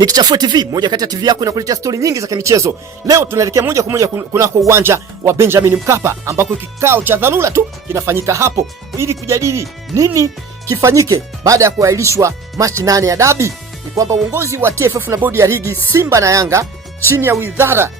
Ni Kichafue TV, moja kati ya TV yako inakuletea stori nyingi za kimichezo. Leo tunaelekea moja kwa moja kunako uwanja wa Benjamin Mkapa ambako kikao cha dharura tu kinafanyika hapo ili kujadili nini kifanyike baada ya kuahirishwa Machi 8 ya dabi. Ni kwamba uongozi wa TFF na bodi ya ligi Simba na Yanga chini ya Wizara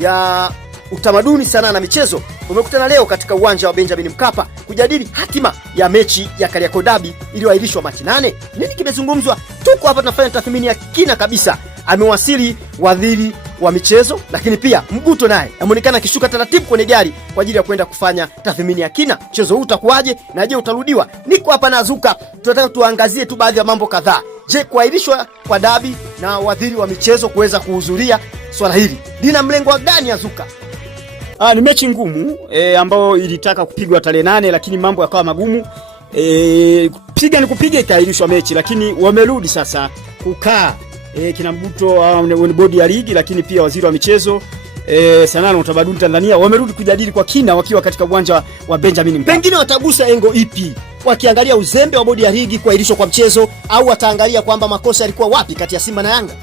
ya Utamaduni, Sanaa na Michezo umekutana leo katika uwanja wa Benjamin Mkapa kujadili hatima ya mechi ya Kariakoo Derby iliyoahirishwa Machi 8. Nini kimezungumzwa? Tuko hapa tunafanya tathmini ya kina kabisa. Amewasili waziri wa michezo, lakini pia Mguto naye ameonekana akishuka taratibu kwenye gari kwa ajili ya kwenda kufanya tathmini ya kina. Mchezo huu utakuwaje na je utarudiwa? Niko hapa na Azuka, tunataka tuangazie tu baadhi ya mambo kadhaa. Je, kuahirishwa kwa dabi na waziri wa michezo kuweza kuhudhuria swala hili lina mlengo gani, Azuka? Ni mechi ngumu ambayo ilitaka kupigwa tarehe 8 lakini mambo yakawa magumu. Piga ni kupiga ikaahirishwa mechi, lakini wamerudi sasa kukaa kina Mguto bodi ya ligi, lakini pia waziri wa michezo sanaa na utamaduni Tanzania wamerudi kujadili kwa kina wakiwa katika uwanja wa Benjamin Mkapa. Pengine watagusa engo ipi? Wakiangalia uzembe wa bodi ya ligi kuahirishwa kwa mchezo, au wataangalia kwamba makosa yalikuwa wapi kati ya Simba na Yanga?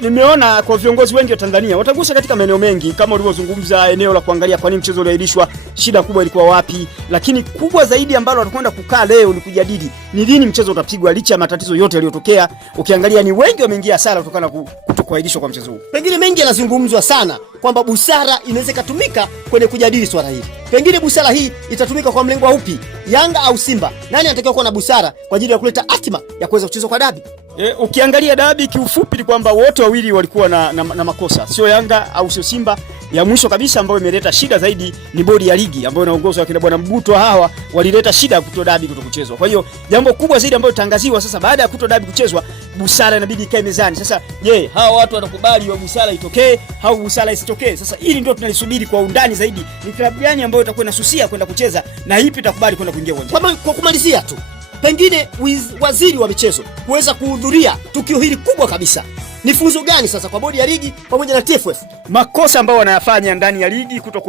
Nimeona kwa viongozi wengi wa Tanzania watagusa katika maeneo mengi kama ulivyozungumza, eneo la kuangalia kwa nini mchezo uliahirishwa, shida kubwa ilikuwa wapi, lakini kubwa zaidi ambalo watakwenda kukaa leo ni kujadili ni lini mchezo utapigwa licha ya matatizo yote yaliyotokea. Ukiangalia ni wengi wameingia hasara kutokana na kutokuahirishwa kwa mchezo huu. Pengine mengi yanazungumzwa sana kwamba busara inaweza kutumika kwenye kujadili swala hili. Pengine busara hii itatumika kwa mlengo upi? Yanga au Simba? Nani anatakiwa kuwa na busara kwa ajili ya kuleta hatima ya kuweza kuchezwa kwa dabi? Ukiangalia dabi kiufupi ni kwamba wote wawili walikuwa na makosa. Sio Yanga au sio Simba. Ya mwisho kabisa ambayo imeleta shida zaidi ni bodi ya ligi ambayo inaongozwa na kina bwana Mguto. Hawa walileta shida kuto dabi kutokuchezwa. Kwa hiyo jambo kubwa zaidi ambalo tangaziwa sasa baada ya kuto dabi kuchezwa, busara inabidi ikae mezani. Sasa je, hawa watu watakubali wa busara itokee au busara isitokee? Sasa hili ndio tunalisubiri kwa undani zaidi. Ni klabu gani ambayo itakuwa inasusia kwenda kucheza na ipi itakubali kwenda kuingia uwanjani? Kwa kumalizia tu, pengine waziri wa michezo kuweza kuhudhuria tukio hili kubwa kabisa, ni funzo gani sasa kwa bodi ya ligi pamoja na TFF? Makosa ambayo wanayafanya ndani ya ligi kuto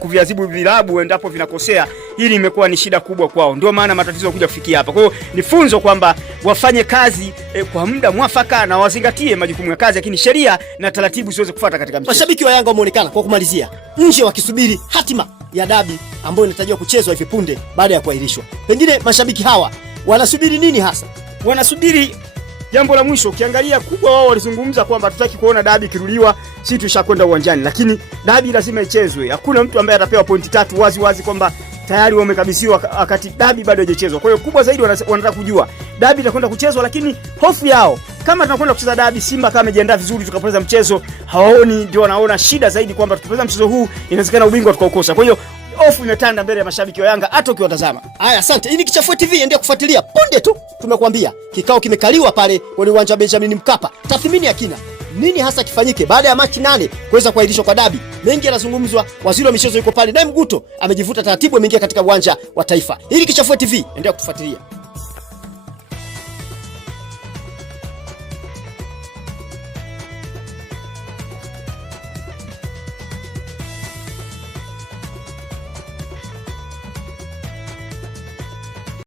kuviadhibu vilabu endapo vinakosea, hili imekuwa ni shida kubwa kwao. Ndio maana matatizo kuja kufikia hapa. Kwa hiyo ni funzo kwamba wafanye kazi kwa muda mwafaka na wazingatie majukumu ya kazi, lakini sheria na taratibu siweze kufuata katika mchezo. Mashabiki wa Yanga wameonekana kwa kumalizia nje wakisubiri hatima ya dabi ambayo inatarajiwa kuchezwa hivi punde baada ya kuahirishwa. Pengine mashabiki hawa wanasubiri nini hasa? Wanasubiri jambo la mwisho. Ukiangalia kubwa wao walizungumza kwamba tutaki kuona dabi kiruliwa, sisi tushakwenda uwanjani, lakini dabi lazima ichezwe. Hakuna mtu ambaye atapewa pointi 3 wazi wazi kwamba tayari wamekabidhiwa wakati dabi bado haijachezwa. Kwa hiyo kubwa zaidi wanataka kujua dabi itakwenda kuchezwa, lakini hofu yao kama tunakwenda kucheza dabi, Simba kama amejiandaa vizuri tukapoteza mchezo, hawaoni, ndio wanaona shida zaidi kwamba tukipoteza mchezo huu inawezekana ubingwa tukaukosa. Kwa hiyo hofu imetanda mbele ya mashabiki wa Yanga hata ukiwatazama. Haya, asante. Hii ni Kichafue TV, endelea kufuatilia. Punde tu tumekuambia kikao kimekaliwa pale kwenye uwanja wa Benjamin Mkapa. Tathmini ya kina, nini hasa kifanyike baada ya Machi 8 kuweza kuahirishwa kwa dabi. Mengi yanazungumzwa, waziri wa michezo yuko pale, naye Mguto amejivuta taratibu, ameingia katika uwanja wa Taifa. Hii ni Kichafue TV, endelea kufuatilia.